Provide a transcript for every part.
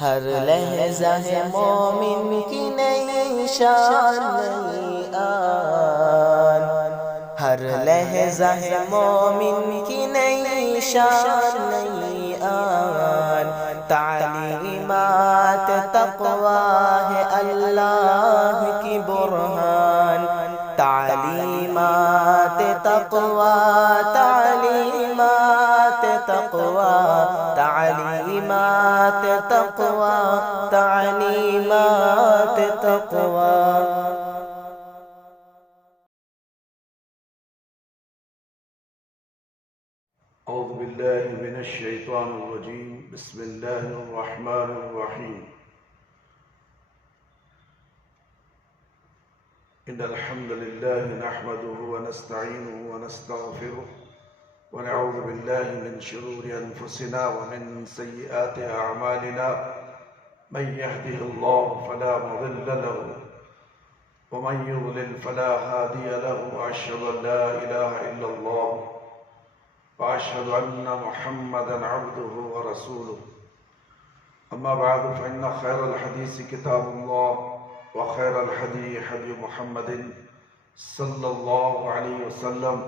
ہر لحظہ ہے مومن کی نئی شان نئی آن، ہر لحظہ ہے مومن کی نئی شان نئی آن، تعلیمات تقویٰ ہے اللہ کی برہان، تعلیمات تقویٰ، تعلیمات تقویٰ، تعلیمات تقویٰ، تعلیمات تقویٰ۔ اعوذ باللہ من الشیطان الرجیم، بسم اللہ الرحمن الرحیم۔ ان الحمد للہ نحمده ونستعینه ونستغفره ونعوذ باللہ من شرور انفسنا ومن سیئات اعمالنا، من يهده الله فلا مضل له ومن يضلل فلا هادي له، واشهد ان لا اله الا الله وأشهد أن محمدًا عبده ورسوله، أما بعد فإن خير الحديث كتاب الله وخير الهدي هدي محمد صلى الله عليه وسلم،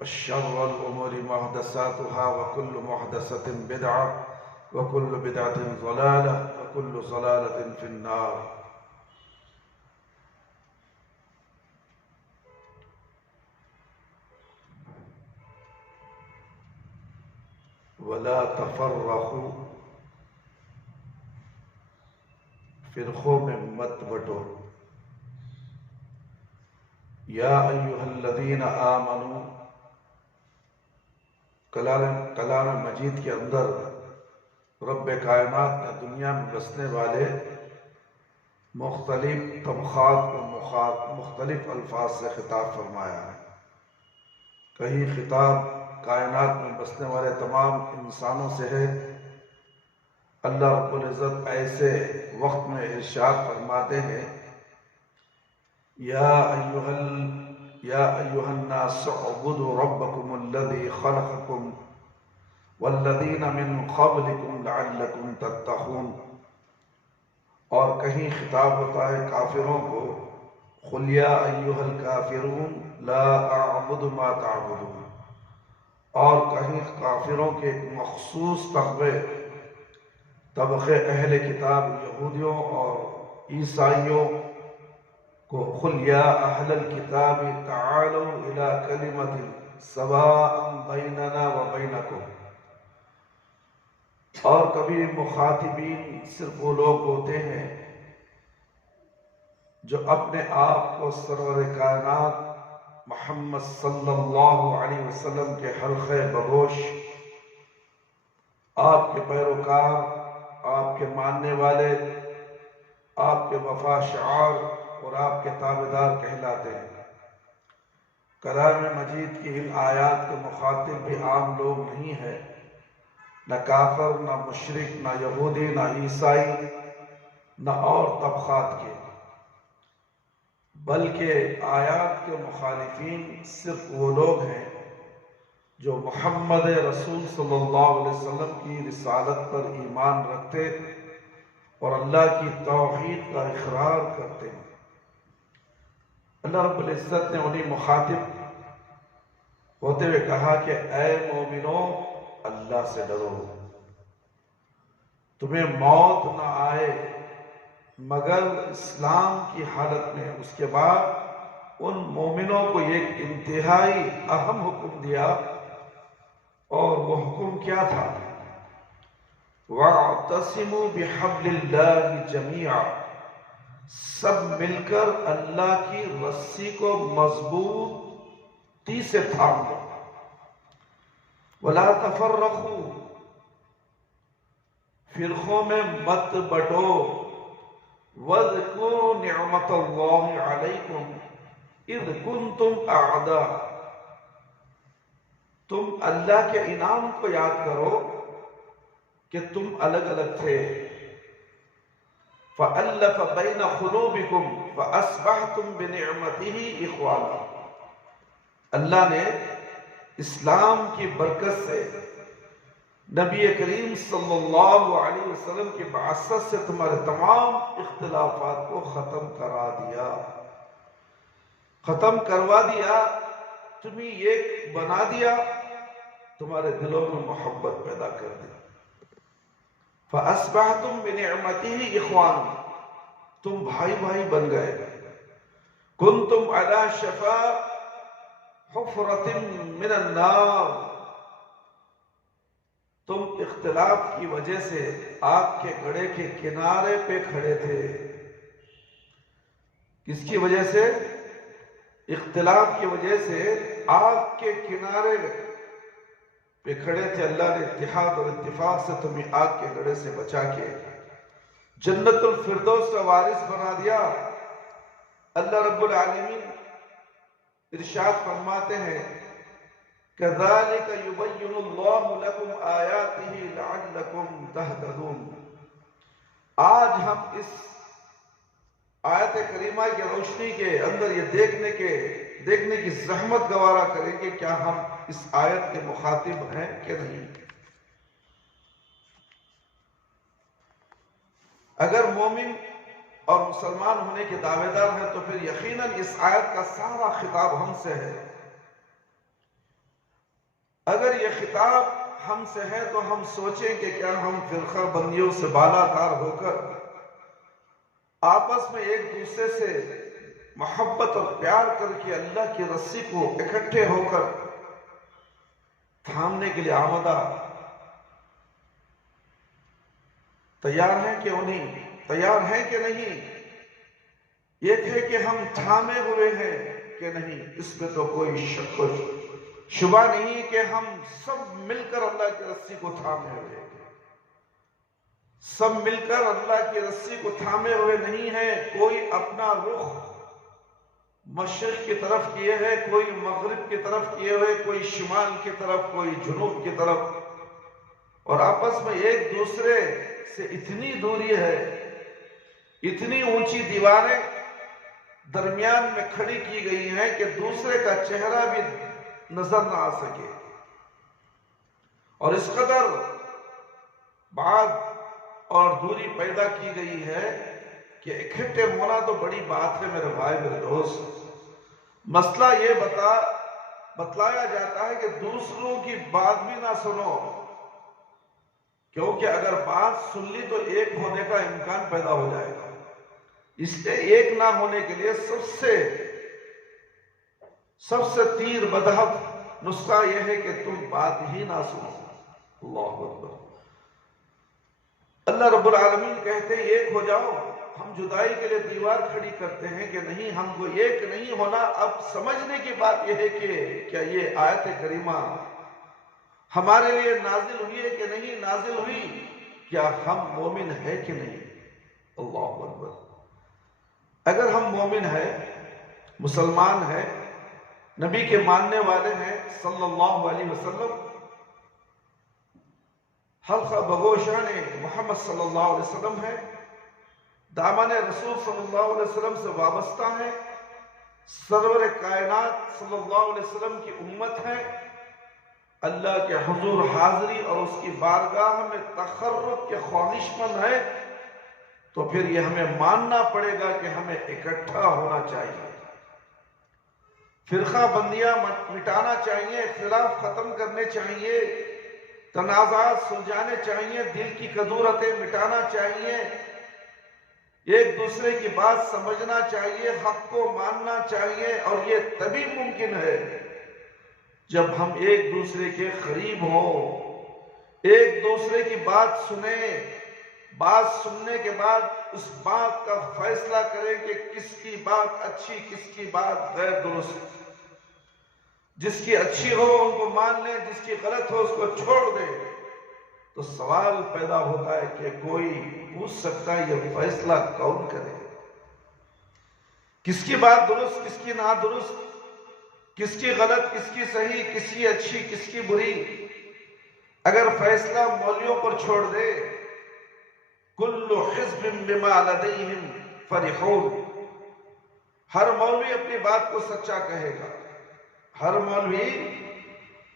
وشر الأمور محدثاتها وكل محدثة بدعة وكل بدعة ضلالة وكل ضلالة في النار۔ ولا تفرقوا، فرقوں میں مت بٹو۔ یا ایھا الذین آمنوا، کلام مجید کے اندر رب کائنات نے دنیا میں بسنے والے مختلف طبقات کو مختلف الفاظ سے خطاب فرمایا ہے۔ کہیں خطاب کائنات میں بسنے والے تمام انسانوں سے ہے۔ اللہ رب العزت ایسے وقت میں ارشاد فرماتے ہیں، یا ایھا الناس اعبدوا ربکم الذی خلقکم والذین من قبلکم لعلکم تتقون۔ اور کہیں خطاب ہوتا ہے کافروں کو، قل یا ایھا الکافرون لا اعبد ما تعبدون۔ اور کہیں کافروں کے مخصوص طبقے اہل کتاب یہودیوں اور عیسائیوں کو، قل یا اہل الکتاب تعالوا الی کلمۃ سواء بیننا وبینکم۔ اور کبھی مخاطبین صرف وہ لوگ ہوتے ہیں جو اپنے آپ کو سرور کائنات محمد صلی اللہ علیہ وسلم کے حلقہ بگوش، آپ کے پیروکار، آپ کے ماننے والے، آپ کے وفا شعار اور آپ کے تابعدار کہلاتے ہیں۔ کلام مجید کی ان آیات کے مخاطب بھی عام لوگ نہیں ہیں، نہ کافر، نہ مشرک، نہ یہودی، نہ عیسائی، نہ اور طبقات کے، بلکہ آیات کے مخالفین صرف وہ لوگ ہیں جو محمد رسول صلی اللہ علیہ وسلم کی رسالت پر ایمان رکھتے اور اللہ کی توحید کا اقرار کرتے ہیں۔ اللہ رب العزت نے انہیں مخاطب ہوتے ہوئے کہا کہ اے مومنو، اللہ سے ڈرو، تمہیں موت نہ آئے مگر اسلام کی حالت میں۔ اس کے بعد ان مومنوں کو ایک انتہائی اہم حکم دیا، اور وہ حکم کیا تھا؟ وَاعْتَصِمُوا بِحَبْلِ اللَّهِ جَمِيعًا، سب مل کر اللہ کی رسی کو مضبوطی سے تھام لو۔ وَلَا تَفَرَّقُوا، فرقوں میں مت بٹو۔ وَاذْكُرُوا نِعْمَةَ اللَّهِ عَلَيْكُمْ إِذْ كُنْتُمْ أَعْدَاءً، تم اللہ کے انعام کو یاد کرو کہ تم الگ الگ تھے۔ فَأَلَّفَ بَيْنَ قُلُوبِكُمْ فَأَصْبَحْتُمْ بِنِعْمَتِهِ إِخْوَانًا، اللہ نے اسلام کی برکت سے نبی کریم صلی اللہ علیہ وسلم کی بعثت سے تمہارے تمام اختلافات کو ختم کرا دیا، ختم کروا دیا، تمہیں ایک بنا دیا، تمہارے دلوں میں محبت پیدا کر دی۔ فَأَصْبَحْتُمْ بِنِعْمَتِهِ إِخْوَانًا، تم بھائی بھائی بن گئے۔ كُنْتُمْ عَلَى شَفَا حُفْرَةٍ مِّنَ النَّارِ، تم اختلاف کی وجہ سے آگ کے گڑھے کے کنارے پہ کھڑے تھے۔ کس کی وجہ سے؟ اختلاف کی وجہ سے آگ کے کنارے پہ کھڑے تھے۔ اللہ نے اتحاد اور اتفاق سے تمہیں آگ کے گڑھے سے بچا کے جنت الفردوس کا وارث بنا دیا۔ اللہ رب العالمین ارشاد فرماتے ہیں كَذَلِكَ يُبَيِّنُ اللَّهُ لَكُمْ آيَاتِهِ لَعَلَّكُمْ تَهْتَدُونَ۔ آج ہم اس آیت کریمہ کی روشنی کے اندر یہ دیکھنے کی زحمت گوارا کریں کہ کیا ہم اس آیت کے مخاطب ہیں کہ نہیں۔ اگر مومن اور مسلمان ہونے کے دعوے دار ہیں تو پھر یقیناً اس آیت کا سارا خطاب ہم سے ہے۔ اگر یہ خطاب ہم سے ہے تو ہم سوچیں کہ کیا ہم فرقہ بندیوں سے بالا تار ہو کر آپس میں ایک دوسرے سے محبت اور پیار کر کے اللہ کی رسی کو اکٹھے ہو کر تھامنے کے لیے آمدہ تیار ہیں کہ انہیں تیار ہیں کہ نہیں؟ یہ ہے کہ ہم تھامے ہوئے ہیں کہ نہیں، اس میں تو کوئی شک و شبہ نہیں کہ ہم سب مل کر اللہ کی رسی کو تھامے ہوئے ہیں۔ سب مل کر اللہ کی رسی کو تھامے ہوئے نہیں ہیں۔ کوئی اپنا رخ مشرق کی طرف کیے ہے، کوئی مغرب کی طرف کیے ہوئے، کوئی شمال کی طرف، کوئی جنوب کی طرف، اور آپس میں ایک دوسرے سے اتنی دوری ہے، اتنی اونچی دیواریں درمیان میں کھڑی کی گئی ہیں کہ دوسرے کا چہرہ بھی نظر نہ آ سکے، اور اس قدر بعد اور دوری پیدا کی گئی ہے کہ اکٹھے ہونا تو بڑی بات ہے میرے بھائی میرے دوست۔ مسئلہ یہ بتلایا جاتا ہے کہ دوسروں کی بات بھی نہ سنو، کیونکہ اگر بات سن لی تو ایک ہونے کا امکان پیدا ہو جائے گا۔ اس لیے ایک نہ ہونے کے لیے سب سے تیر بدہف نسخہ یہ ہے کہ تم بات ہی نہ سنو۔ اللہ اکبر۔ اللہ رب العالمین کہتے ہیں ایک ہو جاؤ۔ ہم جدائی کے لیے دیوار کھڑی کرتے ہیں کہ نہیں، ہم کو ایک نہیں ہونا۔ اب سمجھنے کی بات یہ ہے کہ کیا یہ آیت کریمہ ہمارے لیے نازل ہوئی ہے کہ نہیں نازل ہوئی؟ کیا ہم مومن ہیں کہ نہیں؟ اللہ اکبر۔ اگر ہم مومن ہیں، مسلمان ہیں، نبی کے ماننے والے ہیں صلی اللہ علیہ وسلم، حلقہ بگوشان محمد صلی اللہ علیہ وسلم ہے، دامن رسول صلی اللہ علیہ وسلم سے وابستہ ہیں، سرور کائنات صلی اللہ علیہ وسلم کی امت ہے، اللہ کے حضور حاضری اور اس کی بارگاہ میں تقرب کے خواہش مند ہے، تو پھر یہ ہمیں ماننا پڑے گا کہ ہمیں اکٹھا ہونا چاہیے، فرقہ بندیاں مٹانا چاہیے، اختلاف ختم کرنے چاہیے، تنازعات سلجھانے چاہیے، دل کی کدورتیں مٹانا چاہیے، ایک دوسرے کی بات سمجھنا چاہیے، حق کو ماننا چاہیے، اور یہ تبھی ممکن ہے جب ہم ایک دوسرے کے قریب ہوں، ایک دوسرے کی بات سنیں، بات سننے کے بعد اس بات کا فیصلہ کریں کہ کس کی بات اچھی، کس کی بات غیر درست، جس کی اچھی ہو ان کو مان لیں، جس کی غلط ہو اس کو چھوڑ دیں۔ تو سوال پیدا ہوتا ہے کہ کوئی پوچھ سکتا ہے یہ فیصلہ کون کرے، کس کی بات درست، کس کی نادرست، کس کی غلط، کس کی صحیح، کس کی اچھی، کس کی بری؟ اگر فیصلہ مولویوں پر چھوڑ دے، کل حزب بما لدیہم فرحون، ہر مولوی اپنی بات کو سچا کہے گا، ہر مولوی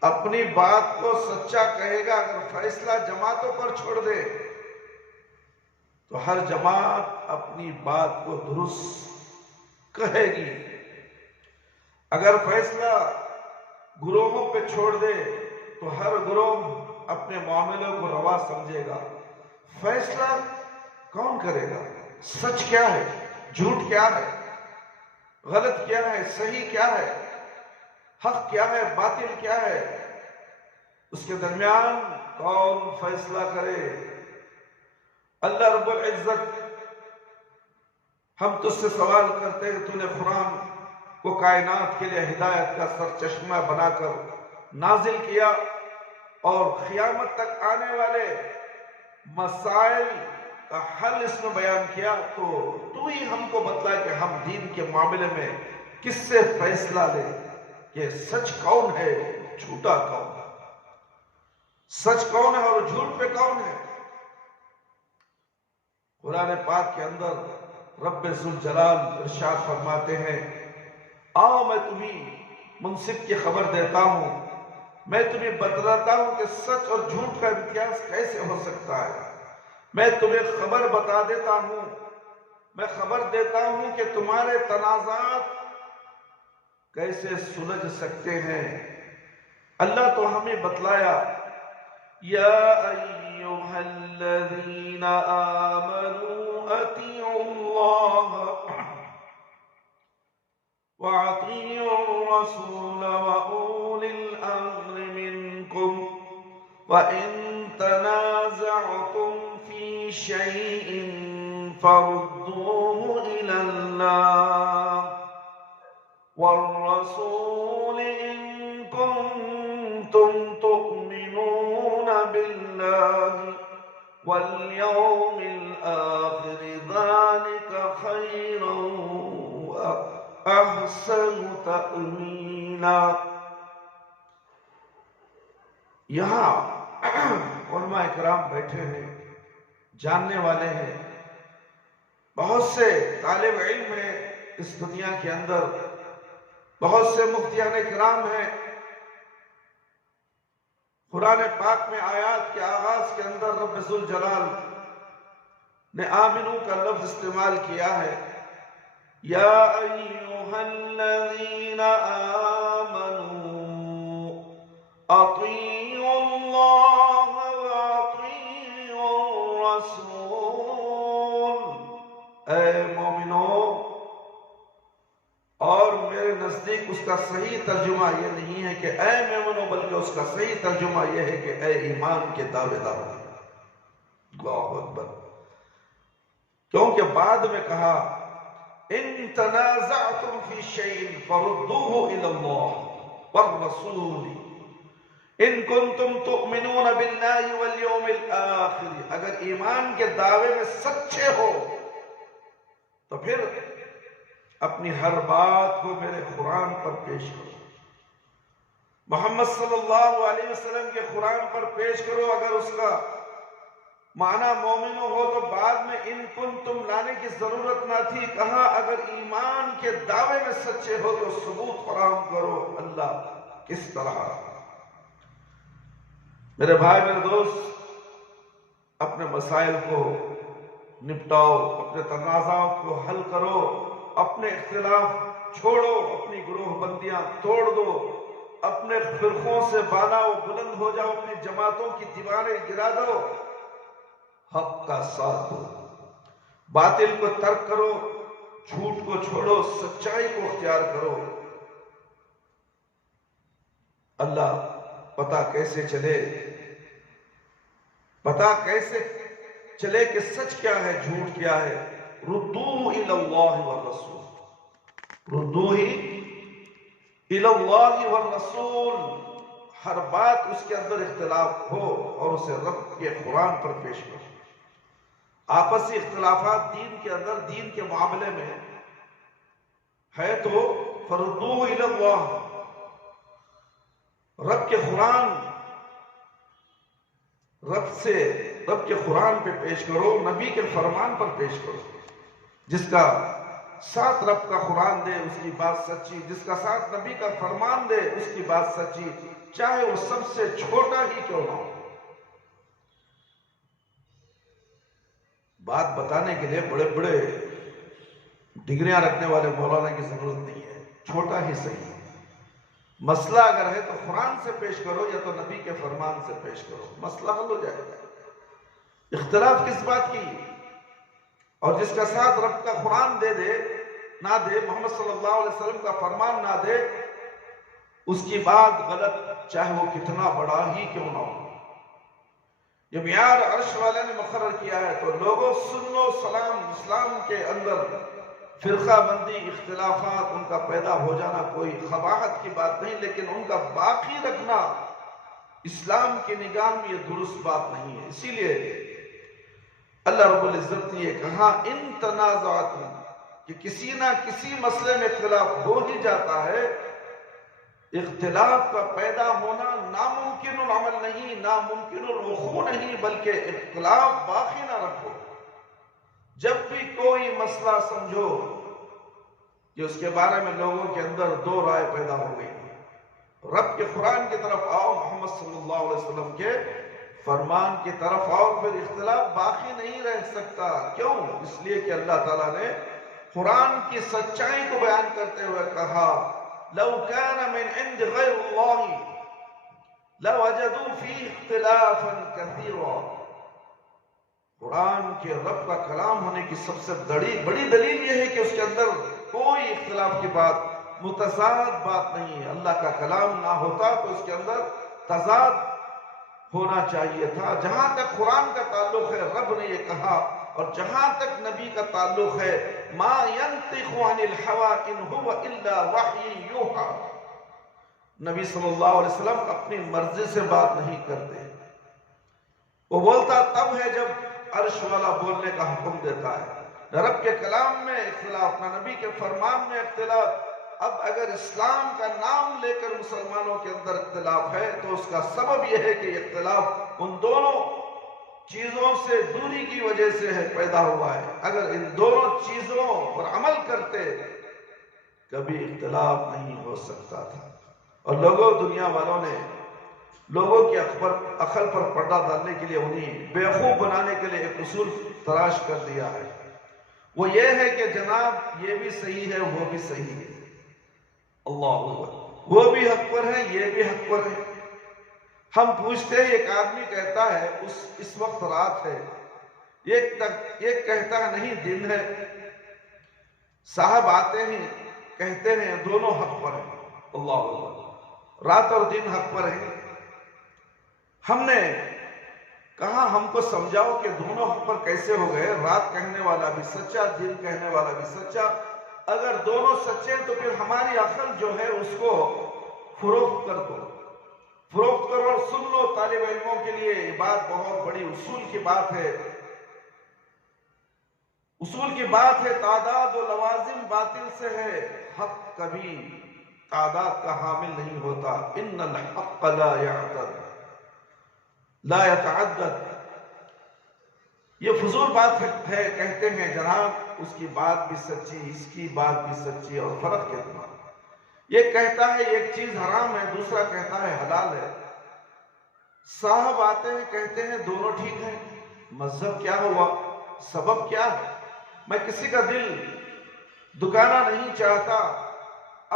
اپنی بات کو سچا کہے گا. اگر فیصلہ جماعتوں پر چھوڑ دے تو ہر جماعت اپنی بات کو درست کہے گی. اگر فیصلہ گروہوں پہ چھوڑ دے تو ہر گروہ اپنے معاملوں کو روا سمجھے گا. فیصلہ کون کرے گا؟ سچ کیا ہے، جھوٹ کیا ہے، غلط کیا ہے، صحیح کیا ہے، حق کیا ہے، باطل کیا ہے، اس کے درمیان کون فیصلہ کرے؟ اللہ رب العزت ہم تجھ سے سوال کرتے ہیں، تو نے قرآن کو کائنات کے لیے ہدایت کا سرچشمہ بنا کر نازل کیا اور قیامت تک آنے والے مسائل کا حل اس میں بیان کیا. تو ہی ہم کو بتلا کہ ہم دین کے معاملے میں کس سے فیصلہ لیں کہ سچ کون ہے، جھوٹا کون ہے، سچ کون ہے اور جھوٹ پہ کون ہے. قرآن پاک کے اندر رب ذوالجلال ارشاد فرماتے ہیں، آؤ میں تمہیں منصف کی خبر دیتا ہوں، میں تمہیں بتلاتا ہوں کہ سچ اور جھوٹ کا امتیاز کیسے ہو سکتا ہے. میں تمہیں خبر بتا دیتا ہوں، میں خبر دیتا ہوں کہ تمہارے تنازعات کیسے سلجھ سکتے ہیں. اللہ تو ہمیں بتلایا، یا ایھا الذین آمنوا اطیعوا اللہ واطیعوا الرسول واولی الامر منکم وَإِن تَنَازَعْتُمْ فِي شَيْءٍ فَرُدُّوهُ إِلَى اللَّهِ وَالرَّسُولِ إِن كُنتُمْ تُؤْمِنُونَ بِاللَّهِ وَالْيَوْمِ الْآخِرِ ذَلِكَ خَيْرٌ وَأَحْسَنُ تَأْوِيلًا. یہاں علماء کرام بیٹھے ہیں، جاننے والے ہیں، بہت سے طالب علم ہیں اس دنیا کے اندر، بہت سے مفتیان کرام ہیں. قرآن پاک میں آیات کے آغاز کے اندر رب ذوالجلال نے آمنو کا لفظ استعمال کیا ہے. یا ایھا الذین آمنوا اطیعوا اللہ واطیعوا الرسول. اے مومنو، اور میرے نزدیک اس کا صحیح ترجمہ یہ نہیں ہے کہ اے مومنو، بلکہ اس کا صحیح ترجمہ یہ ہے کہ اے ایمان کے دعوے دار. اللہ اکبر. کیونکہ بعد میں کہا ان تنازعتم فی شیء فردوه الی اللہ والرسول ان کنتم تؤمنون باللہ والیوم الآخر. اگر ایمان کے دعوے میں سچے ہو تو پھر اپنی ہر بات کو میرے قرآن پر پیش کرو، محمد صلی اللہ علیہ وسلم کے قرآن پر پیش کرو. اگر اس کا معنی مومنوں ہو تو بعد میں ان کنتم لانے کی ضرورت نہ تھی. کہا اگر ایمان کے دعوے میں سچے ہو تو ثبوت فراہم کرو. اللہ کس طرح؟ میرے بھائی، میرے دوست، اپنے مسائل کو نپٹاؤ، اپنے تنازعات کو حل کرو، اپنے اختلاف چھوڑو، اپنی گروہ بندیاں توڑ دو، اپنے فرقوں سے بالا و بلند ہو جاؤ، اپنی جماعتوں کی دیواریں گرا دو، حق کا ساتھ دو، باطل کو ترک کرو، جھوٹ کو چھوڑو، سچائی کو اختیار کرو. اللہ پتہ کیسے چلے کہ سچ کیا ہے، جھوٹ کیا ہے. ردوہ الی اللہ والرسول، ردوہ الی اللہ والرسول. ہر بات اس کے اندر اختلاف ہو اور اسے رب کے قرآن پر پیش کرو. آپسی اختلافات دین کے اندر، دین کے معاملے میں ہے تو فردوہ الی اللہ، رب کے قرآن، رب کے قرآن پہ پیش کرو، نبی کے فرمان پر پیش کرو، جس کا ساتھ رب کا قرآن دے اس کی بات سچی، جس کا ساتھ نبی کا فرمان دے اس کی بات سچی، چاہے وہ سب سے چھوٹا ہی کیوں نہ ہو۔ بات بتانے کے لیے بڑے بڑے ڈگریاں رکھنے والے مولانا کی ضرورت نہیں ہے، چھوٹا ہی صحیح۔ مسئلہ اگر ہے تو قرآن سے پیش کرو یا تو نبی کے فرمان سے پیش کرو، مسئلہ حل ہو جائے گا۔ اختلاف کس بات کی؟ اور جس کا ساتھ رب کا قرآن دے نہ دے، محمد صلی اللہ علیہ وسلم کا فرمان نہ دے، اس کی بات غلط، چاہے وہ کتنا بڑا ہی کیوں نہ ہو۔ یہ معیار عرش والے نے مقرر کیا ہے، تو لوگوں سن لو سلام، اسلام کے اندر فرقہ بندی، اختلافات ان کا پیدا ہو جانا کوئی قباحت کی بات نہیں، لیکن ان کا باقی رکھنا اسلام کی نگاہ میں یہ درست بات نہیں ہے۔ اسی لیے اللہ رب العزت نے یہ کہا ان تنازعتم، کہ کسی نہ کسی مسئلے میں اختلاف ہو ہی جاتا ہے۔ اختلاف کا پیدا ہونا ناممکن العمل نہیں، ناممکن الوقوع نہیں، بلکہ اختلاف باقی نہ رکھو۔ جب بھی کوئی مسئلہ سمجھو کہ اس کے بارے میں لوگوں کے اندر دو رائے پیدا ہو گئی، رب کے قرآن کی طرف آؤ، محمد صلی اللہ علیہ وسلم کے فرمان کی طرف آؤ، پھر اختلاف باقی نہیں رہ سکتا۔ کیوں؟ اس لیے کہ اللہ تعالیٰ نے قرآن کی سچائی کو بیان کرتے ہوئے کہا لو كان من عند غير الله لوجدوا فيه اختلافا كثيرا۔ قرآن کے رب کا کلام ہونے کی سب سے بڑی دلیل یہ ہے کہ اس کے اندر کوئی اختلاف کی بات، متضاد بات نہیں ہے۔ اللہ کا کلام نہ ہوتا تو اس کے اندر تضاد ہونا چاہیے تھا۔ جہاں تک قرآن کا تعلق ہے، رب نے یہ کہا، اور جہاں تک نبی کا تعلق ہے، ما ينطق عن الهوى ان هو الا وحی یوحى، نبی صلی اللہ علیہ وسلم اپنی مرضی سے بات نہیں کرتے۔ وہ بولتا تب ہے جب عرش والا بولنے کا حکم دیتا ہے۔ نہ رب کے کلام میں اختلاف، نہ نبی کے فرمان میں اختلاف۔ اب اگر اسلام کا نام لے کر مسلمانوں کے اندر اختلاف ہے تو اس کا سبب یہ ہے کہ یہ اختلاف ان دونوں چیزوں سے دوری کی وجہ سے ہے پیدا ہوا ہے۔ اگر ان دونوں چیزوں پر عمل کرتے کبھی اختلاف نہیں ہو سکتا تھا۔ اور لوگوں، دنیا والوں نے لوگوں کی عقل پر پردہ ڈالنے کے لیے، انہیں بیوقوف بنانے کے لیے ایک اصول تراش کر دیا ہے۔ وہ یہ ہے کہ جناب یہ بھی صحیح ہے، وہ بھی صحیح ہے، اللہ اکبر، وہ بھی حق پر ہے، یہ بھی حق پر ہے۔ ہم پوچھتے ہیں، ایک آدمی کہتا ہے اس وقت رات ہے، ایک کہتا ہے نہیں دن ہے، صاحب آتے ہیں کہتے ہیں دونوں حق پر ہیں، اللہ اکبر، رات اور دن حق پر ہیں۔ ہم نے کہا ہم کو سمجھاؤ کہ دونوں حق پر کیسے ہو گئے، رات کہنے والا بھی سچا، دن کہنے والا بھی سچا۔ اگر دونوں سچے ہیں تو پھر ہماری عقل جو ہے اس کو فروخت کر دو، فروخت کرو اور سن لو۔ طالب علموں کے لیے یہ بات بہت بڑی اصول کی بات ہے، اصول کی بات ہے۔ تعداد و لوازم باطل سے ہے، حق کبھی تعداد کا حامل نہیں ہوتا۔ ان الحق لا يتعدد، یہ فضول بات ہے، کہتے ہیں جناب اس کی بات بھی سچی، اس کی بات بھی سچی، اور فرق کتنا؟ یہ کہتا ہے ایک چیز حرام ہے، دوسرا کہتا ہے حلال ہے۔ صاحب آتے ہیں کہتے ہیں دونوں ٹھیک ہیں، مذہب کیا ہوا، سبب کیا ہے؟ میں کسی کا دل دکانا نہیں چاہتا،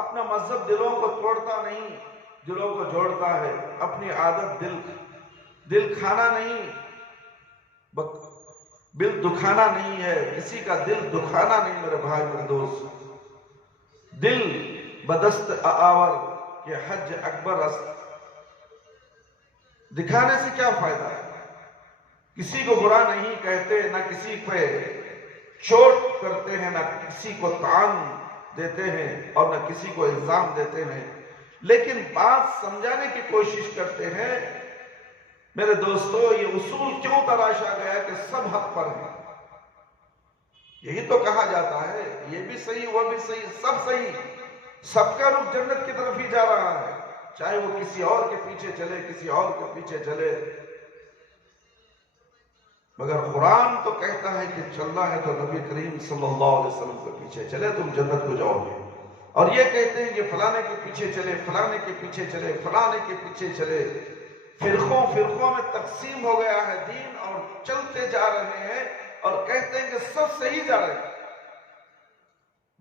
اپنا مذہب دلوں کو توڑتا نہیں، دلوں کو جوڑتا ہے۔ اپنی عادت دل کھانا نہیں، دل دکھانا نہیں ہے، کسی کا دل دکھانا نہیں میرے بھائی، میرے دوست۔ دل بدست آور کہ حج اکبر است، دکھانے سے کیا فائدہ ہے؟ کسی کو برا نہیں کہتے، نہ کسی پہ چوٹ کرتے ہیں، نہ کسی کو طعن دیتے ہیں، اور نہ کسی کو الزام دیتے ہیں، لیکن بات سمجھانے کی کوشش کرتے ہیں۔ میرے دوستو، یہ اصول کیوں تراشا گیا کہ سب حق پر ہیں؟ یہی تو کہا جاتا ہے یہ بھی صحیح، وہ بھی صحیح، سب صحیح، سب کا رخ جنت کی طرف ہی جا رہا ہے، چاہے وہ کسی اور کے پیچھے چلے، کسی اور کے پیچھے چلے۔ مگر قرآن تو کہتا ہے کہ چلنا ہے تو نبی کریم صلی اللہ علیہ وسلم کے پیچھے چلے تم جنت کو جاؤ گے، اور یہ کہتے ہیں کہ فلانے کے پیچھے چلے، فلانے کے پیچھے چلے، فلانے کے پیچھے چلے، فرقوں میں تقسیم ہو گیا ہے دین، اور چلتے جا رہے ہیں اور کہتے ہیں کہ سب صحیح جا رہے ہیں،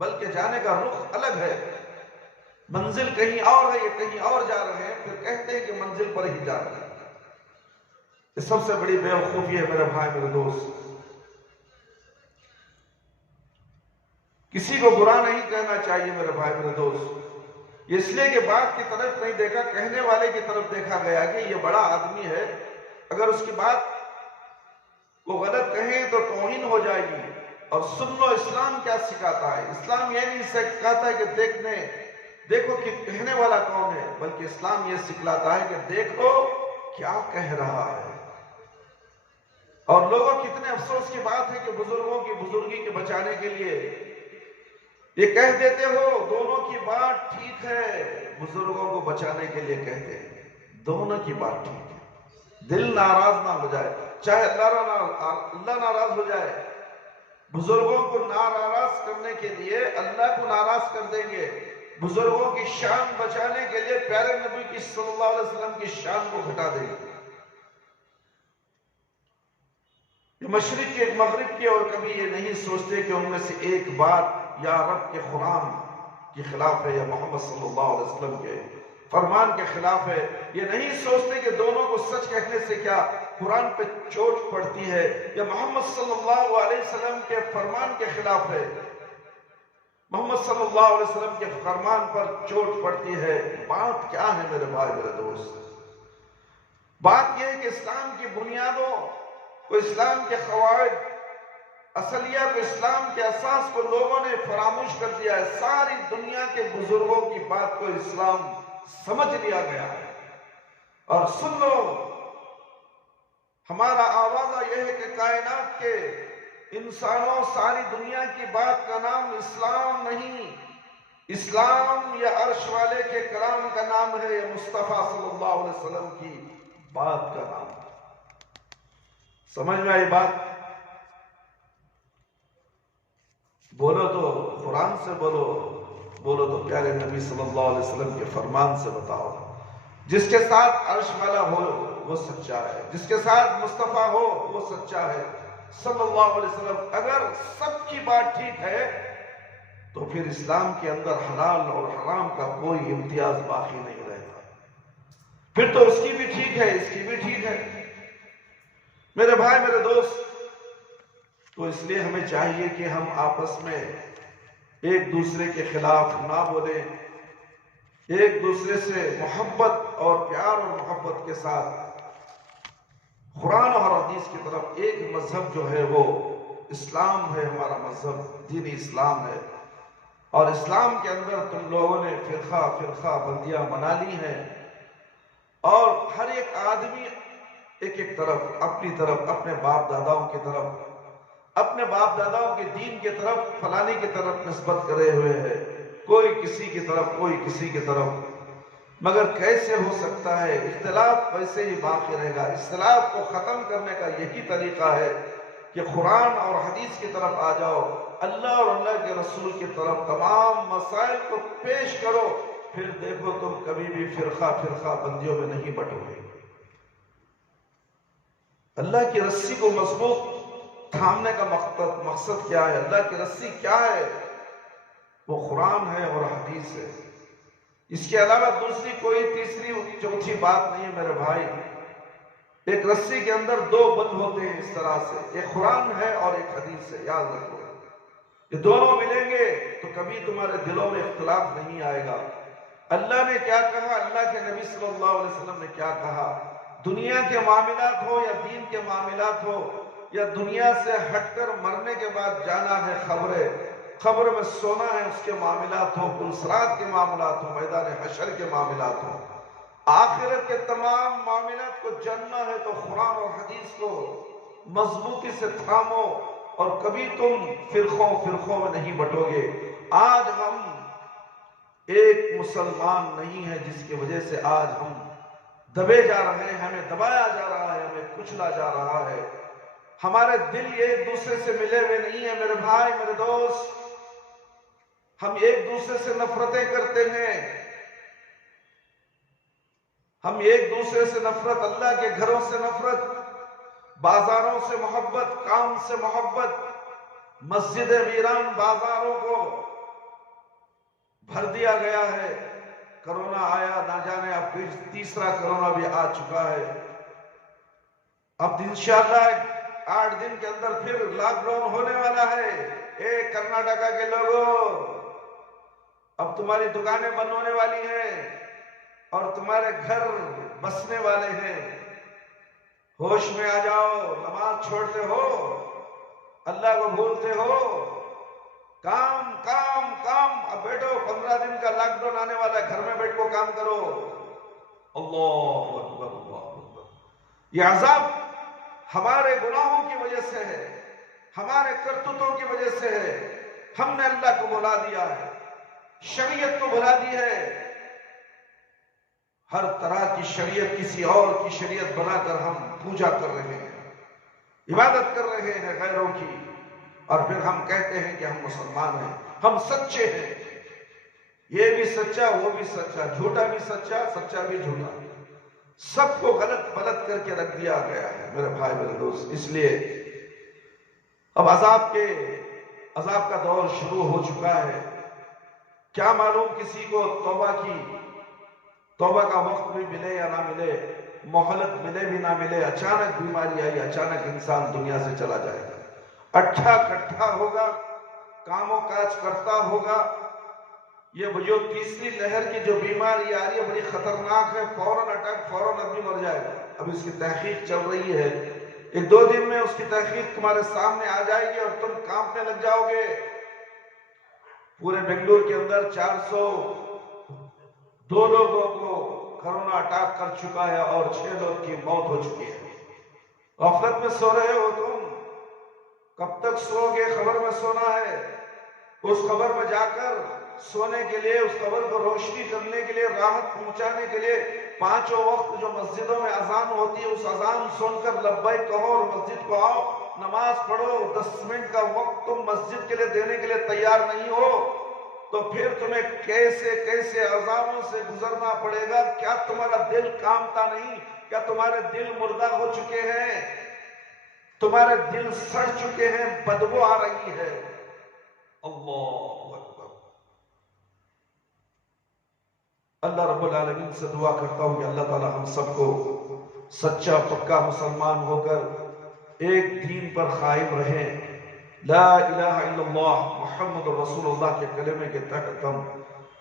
بلکہ جانے کا رخ الگ ہے، منزل کہیں اور ہے، یہ کہیں اور جا رہے ہیں، پھر کہتے ہیں کہ منزل پر ہی جا رہے ہیں۔ یہ سب سے بڑی بیوقوفی ہے میرے بھائی میرے دوست۔ کسی کو برا نہیں کہنا چاہیے میرے بھائی میرے دوست، اس لیے کہ بات کی طرف نہیں دیکھا، کہنے والے کی طرف دیکھا گیا کہ یہ بڑا آدمی ہے، اگر اس کی بات کو غلط کہیں تو توہین ہو جائے گی۔ اور سن لو اسلام کیا سکھاتا ہے، اسلام یہ نہیں سکھاتا ہے کہ دیکھو کہ کہنے والا کون ہے، بلکہ اسلام یہ سکھلاتا ہے کہ دیکھو کیا کہہ رہا ہے۔ اور لوگوں کتنے افسوس کی بات ہے کہ بزرگوں کی بزرگی کے بچانے کے لیے یہ کہہ دیتے ہو دونوں کی بات ٹھیک ہے، بزرگوں کو بچانے کے لیے کہتے ہیں دونوں کی بات ٹھیک ہے، دل ناراض نہ ہو جائے، چاہے اللہ ناراض ہو جائے، بزرگوں کو ناراض کرنے کے لیے اللہ کو ناراض کر دیں گے، بزرگوں کی شان بچانے کے لیے پیارے نبی کی صلی اللہ علیہ وسلم کی شان کو گھٹا دیں گے۔ یہ مشرق کے مغرب کے، اور کبھی یہ نہیں سوچتے کہ ان میں سے ایک بات یا رب کے قرآن کے خلاف ہے یا محمد صلی اللہ علیہ وسلم کے فرمان کے خلاف ہے، یہ نہیں سوچتے کہ دونوں کو سچ کہنے سے کیا قرآن پہ چوٹ پڑتی ہے یا محمد صلی اللہ علیہ وسلم کے فرمان کے خلاف ہے، محمد صلی اللہ علیہ وسلم کے فرمان پر چوٹ پڑتی ہے۔ بات کیا ہے میرے بھائی میرے دوست؟ بات یہ ہے کہ اسلام کی بنیادوں کو، اسلام کے قواعد اصلیہ کو، اسلام کے اساس کو لوگوں نے فراموش کر دیا ہے۔ ساری دنیا کے بزرگوں کی بات کو اسلام سمجھ لیا گیا ہے۔ اور سن لو، ہمارا آوازہ یہ ہے کہ کائنات کے انسانوں، ساری دنیا کی بات کا نام اسلام نہیں، اسلام یا عرش والے کے کلام کا نام ہے، یا مصطفیٰ صلی اللہ علیہ وسلم کی بات کا نام ہے۔ سمجھ میں آئی بات؟ بولو تو قرآن سے بولو تو پیارے نبی صلی اللہ علیہ وسلم کے فرمان سے بتاؤ۔ جس کے ساتھ عرش والا ہو وہ سچا ہے، جس کے ساتھ مصطفیٰ ہو وہ سچا ہے صلی اللہ علیہ وسلم۔ اگر سب کی بات ٹھیک ہے تو پھر اسلام کے اندر حلال اور حرام کا کوئی امتیاز باقی نہیں رہتا، پھر تو اس کی بھی ٹھیک ہے، اس کی بھی ٹھیک ہے۔ میرے بھائی میرے دوست، تو اس لیے ہمیں چاہیے کہ ہم آپس میں ایک دوسرے کے خلاف نہ بولیں، ایک دوسرے سے محبت اور پیار اور محبت کے ساتھ قرآن اور حدیث کی طرف، ایک مذہب جو ہے وہ اسلام ہے، ہمارا مذہب دین اسلام ہے، اور اسلام کے اندر تم لوگوں نے فرقہ بندیاں بنا لی ہیں، اور ہر ایک آدمی ایک طرف، اپنی طرف، اپنے باپ داداؤں کی طرف، اپنے باپ داداؤں کے دین کی طرف، فلانی کی طرف نسبت کرے ہوئے ہے، کوئی کسی کی طرف، کوئی کسی کی طرف۔ مگر کیسے ہو سکتا ہے؟ اختلاف ویسے ہی باقی رہے گا۔ اختلاف کو ختم کرنے کا یہی طریقہ ہے کہ قرآن اور حدیث کی طرف آ جاؤ، اللہ اور اللہ کے رسول کی طرف تمام مسائل کو پیش کرو، پھر دیکھو تم کبھی بھی فرقہ بندیوں میں نہیں بٹو گے۔ اللہ کی رسی کو مضبوط تھامنے کا مقصد کیا ہے؟ اللہ کی رسی کیا ہے؟ وہ قرآن ہے اور حدیث ہے، اس کے علاوہ دوسری کوئی تیسری چوتھی بات نہیں ہے میرے بھائی۔ ایک رسی کے اندر دو بند ہوتے ہیں اس طرح سے، ایک قرآن ہے اور ایک حدیث ہے، یاد رکھو۔ یہ دونوں ملیں گے تو کبھی تمہارے دلوں میں اختلاف نہیں آئے گا۔ اللہ نے کیا کہا، اللہ کے نبی صلی اللہ علیہ وسلم نے کیا کہا، دنیا کے معاملات ہو یا دین کے معاملات ہو، یا دنیا سے ہٹ کر مرنے کے بعد جانا ہے قبر میں سونا ہے، اس کے معاملات ہو، پلسرات کے معاملات ہو، میدان حشر کے معاملات ہو، آخرت کے تمام معاملات کو جاننا ہے تو قرآن اور حدیث کو مضبوطی سے تھامو، اور کبھی تم فرقوں میں نہیں بٹو گے۔ آج ہم ایک مسلمان نہیں ہے، جس کی وجہ سے آج ہم دبے جا رہے ہیں، ہمیں دبایا جا رہا ہے، ہمیں کچلا جا رہا ہے۔ ہمارے دل ایک دوسرے سے ملے ہوئے نہیں ہیں میرے بھائی میرے دوست، ہم ایک دوسرے سے نفرتیں کرتے ہیں، ہم ایک دوسرے سے نفرت، اللہ کے گھروں سے نفرت، بازاروں سے محبت، کام سے محبت، مسجد ویران بازاروں کو بھر دیا گیا ہے۔ کرونا آیا، نہ جانے اب پھر تیسرا کرونا بھی آ چکا ہے۔ اب انشاءاللہ 8 دن کے اندر پھر لاک ڈاؤن ہونے والا ہے۔ اے کرناٹکا کے لوگوں، اب تمہاری دکانیں بند ہونے والی ہیں اور تمہارے گھر بسنے والے ہیں۔ ہوش میں آ جاؤ، نماز چھوڑتے ہو، اللہ کو بھولتے ہو، کام کام کام۔ اب بیٹھو، 15 دن کا لاک ڈاؤن آنے والا ہے، گھر میں بیٹھ کو کام کرو۔ اللہ اکبر اللہ اکبر۔ یہ عذاب ہمارے گناہوں کی وجہ سے ہے، ہمارے کرتوتوں کی وجہ سے ہے۔ ہم نے اللہ کو بھلا دیا ہے، شریعت کو بھلا دی ہے، ہر طرح کی شریعت کسی اور کی شریعت بنا کر ہم پوجا کر رہے ہیں، عبادت کر رہے ہیں غیروں کی، اور پھر ہم کہتے ہیں کہ ہم مسلمان ہیں، ہم سچے ہیں۔ یہ بھی سچا، وہ بھی سچا، جھوٹا بھی سچا، سچا بھی جھوٹا، سب کو غلط پلٹ کر کے رکھ دیا گیا ہے میرے بھائی میرے دوست۔ اس لیے اب عذاب کا دور شروع ہو چکا ہے۔ کیا معلوم کسی کو توبہ کا وقت بھی ملے یا نہ ملے، مہلت ملے بھی نہ ملے، اچانک بیماری آئی، اچانک انسان دنیا سے چلا جائے گا، اٹھا کٹھا ہوگا، کام و کاج کرتا ہوگا۔ یہ جو تیسری لہر کی جو بیماری آ رہی ہے بڑی خطرناک ہے، فوراً اٹیک، فوراً آدمی مر جائے گا۔ اب اس کی تحقیق چل رہی ہے، 1-2 دن میں اس کی تحقیق تمہارے سامنے آ جائے گی اور تم کانپنے لگ جاؤ گے۔ پورے بنگلور کے اندر 402 لوگوں کو کرونا اٹیک کر چکا ہے اور 6 لوگ کی موت ہو چکی ہے۔ غفلت میں سو رہے ہو تم، کب تک سو گے؟ خبر میں سونا ہے، اس خبر میں جا کر سونے کے لیے، اس خبر کو روشنی کرنے کے لیے، راحت پہنچانے کے لیے 5 وقت جو مسجدوں میں اذان ہوتی ہے، اس اذان سن کر لبیک کہو اور مسجد کو آؤ، نماز پڑھو۔ 10 منٹ کا وقت تم مسجد کے لیے دینے کے لیے تیار نہیں ہو تو پھر تمہیں کیسے عذابوں سے گزرنا پڑے گا؟ کیا تمہارا دل کامتا نہیں؟ کیا تمہارے دل مردہ ہو چکے ہیں؟ تمہارے دل سڑ چکے ہیں، بدبو آ رہی ہے۔ اللہ اکبر۔ اللہ رب العالمین سے دعا کرتا ہوں کہ اللہ تعالی ہم سب کو سچا پکا مسلمان ہو کر ایک دین پر قائم رہیں، لا الہ الا اللہ محمد رسول اللہ کے کلمے کے تحت ہم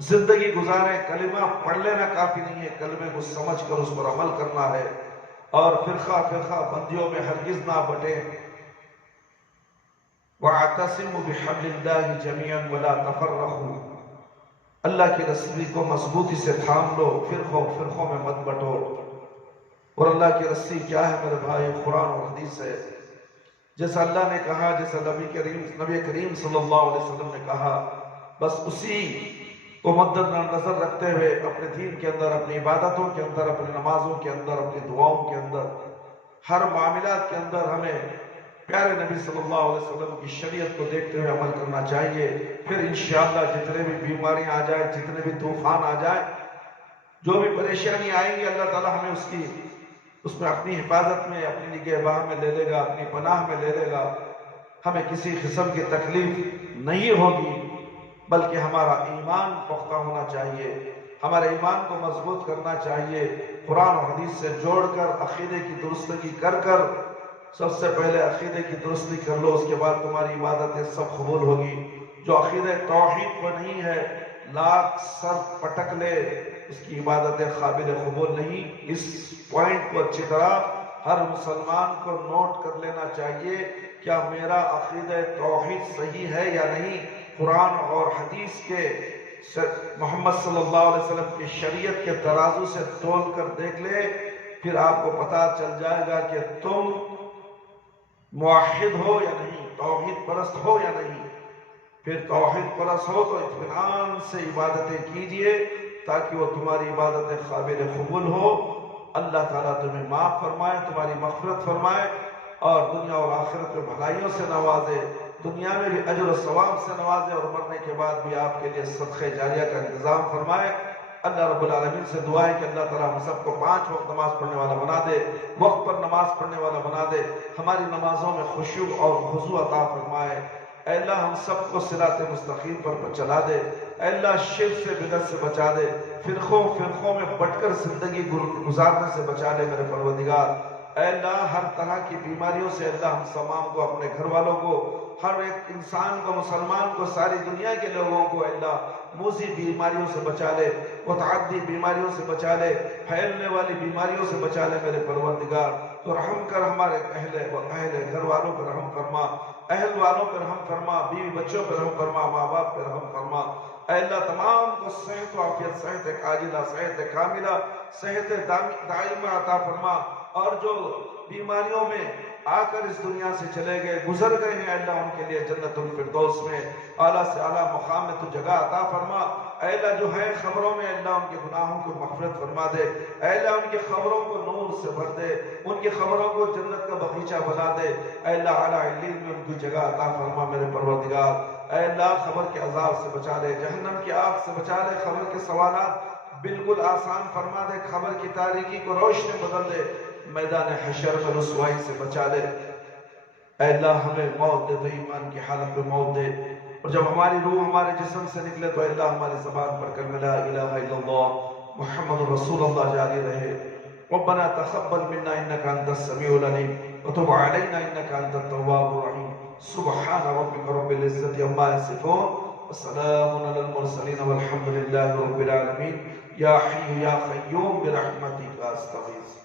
زندگی گزاریں۔ کلمہ پڑھ لینا کافی نہیں ہے، کلمے کو سمجھ کر اس پر عمل کرنا ہے، اور فرقہ بندیوں میں ہرگز نہ بٹیں۔ وَاعْتَصِمُوا بِحَبْلِ اللَّهِ جَمِيعًا وَلَا تَفَرَّقُوا۔ اللہ کی رسی کو مضبوطی سے تھام لو، فرقوں میں مت بٹو۔ اور اللہ کی رسی کیا ہے میرے بھائی؟ قرآن اور حدیث ہے۔ جیسا اللہ نے کہا، جیسا نبی کریم صلی اللہ علیہ وسلم نے کہا، بس اسی کو مد نظر رکھتے ہوئے اپنے دین کے اندر، اپنی عبادتوں کے اندر، اپنی نمازوں کے اندر، اپنی دعاؤں کے اندر، ہر معاملات کے اندر ہمیں پیارے نبی صلی اللہ علیہ وسلم کی شریعت کو دیکھتے ہوئے عمل کرنا چاہیے۔ پھر انشاءاللہ جتنے بھی بیماریاں آ جائیں، جتنے بھی طوفان آ جائیں، جو بھی پریشانی آئیں گی، اللہ تعالیٰ ہمیں اس میں اپنی حفاظت میں، اپنی نگہباں میں لے لے گا، اپنی پناہ میں لے لے گا۔ ہمیں کسی قسم کی تکلیف نہیں ہوگی، بلکہ ہمارا ایمان پختہ ہونا چاہیے، ہمارے ایمان کو مضبوط کرنا چاہیے، قرآن و حدیث سے جوڑ کر عقیدے کی درستگی کر سب سے پہلے عقیدے کی درستی کر لو، اس کے بعد تمہاری عبادتیں سب قبول ہوگی۔ جو عقیدہ توحید کو نہیں ہے، لاکھ سر پٹک لے، اس کی عبادتیں قابل قبول نہیں۔ اس پوائنٹ کو اچھی طرح ہر مسلمان کو نوٹ کر لینا چاہیے، کیا میرا عقیدہ توحید صحیح ہے یا نہیں؟ قرآن اور حدیث کے محمد صلی اللہ علیہ وسلم کی شریعت کے ترازو سے تول کر دیکھ لے، پھر آپ کو پتہ چل جائے گا کہ تم موحد ہو یا نہیں، توحید پرست ہو یا نہیں۔ پھر توحید پرست ہو تو اطمینان سے عبادتیں کیجئے تاکہ وہ تمہاری عبادتیں قابل قبول ہو۔ اللہ تعالیٰ تمہیں معاف فرمائے، تمہاری مغفرت فرمائے، اور دنیا اور آخرت میں بھلائیوں سے نوازے، دنیا میں بھی اجر و ثواب سے نوازے، اور مرنے کے بعد بھی آپ کے لیے صدقہ جاریہ کا انتظام فرمائے۔ اللہ رب العالمین سے دعا ہے کہ اللہ تعالیٰ ہم سب کو 5 وقت نماز پڑھنے والا بنا دے، وقت پر نماز پڑھنے والا بنا دے، ہماری نمازوں میں خشوع اور خضوع عطا فرمائے۔ اے اللہ ہم سب کو صراط مستقیم پر چلا دے، اے اللہ شرک سے بدعت سے بچا دے، فرقوں میں بٹ کر زندگی گزارنے سے بچا لے میرے پروردگار۔ اے اللہ ہر طرح کی بیماریوں سے اللہ ہم تمام کو، اپنے گھر والوں کو، ہر ایک انسان کو، مسلمان کو، ساری دنیا کے لوگوں کو اے اللہ موذی بیماریوں سے بچا لے، متعدی بیماریوں سے بچا لے، پھیلنے والی بیماریوں سے بچا لے میرے پروردگار۔ تو رحم کر ہمارے اہل گھر والوں پر رحم فرما، اہل والوں پر رحم فرما، بیوی بچوں پر رحم فرما، ماں باپ پر رحم فرما۔ اے اللہ تمام کو صحت و عافیت، صحت عاجلہ، صحت کاملہ، صحت دائمہ عطا فرما، اور جو بیماریوں میں آ کر اس دنیا سے چلے گئے، گزر گئے ہیں، اللہ ان کے لیے جنت الفردوس میں اعلیٰ سے اعلیٰ مقام میں تو جگہ عطا فرما۔ اے اللہ جو ہے خبروں میں اللہ ان کے گناہوں کو مغفرت فرما دے، اے اللہ ان کی خبروں کو نور سے بھر دے، ان کی خبروں کو جنت کا باغیچہ بنا دے، اے اللہ اعلیٰ علین میں ان کی جگہ عطا فرما میرے پروردگار۔ اے اللہ خبر کے عذاب سے بچا لے، جہنم کی آگ سے بچا لے، خبر کے سوالات بالکل آسان فرما دے، خبر کی تاریکی کو روشنی بدل دے، میدان حشر میں رسوائی سے بچا لے۔ اے اللہ ہمیں موت دے تو ایمان کی حالت میں موت دے، اور جب ہماری روح ہمارے جسم سے نکلے تو اے اللہ ہماری زبان پر کلمہ لا الہ الا اللہ محمد رسول اللہ جاری رہے۔ ربنا تقبل منا انك انت السميع العليم وتب علينا انك انت التواب الرحيم سبحان ربك رب العزة عما يصفون وسلام على المرسلين والحمد لله رب العالمين۔ یا حی یا قیوم برحمتک استغیث۔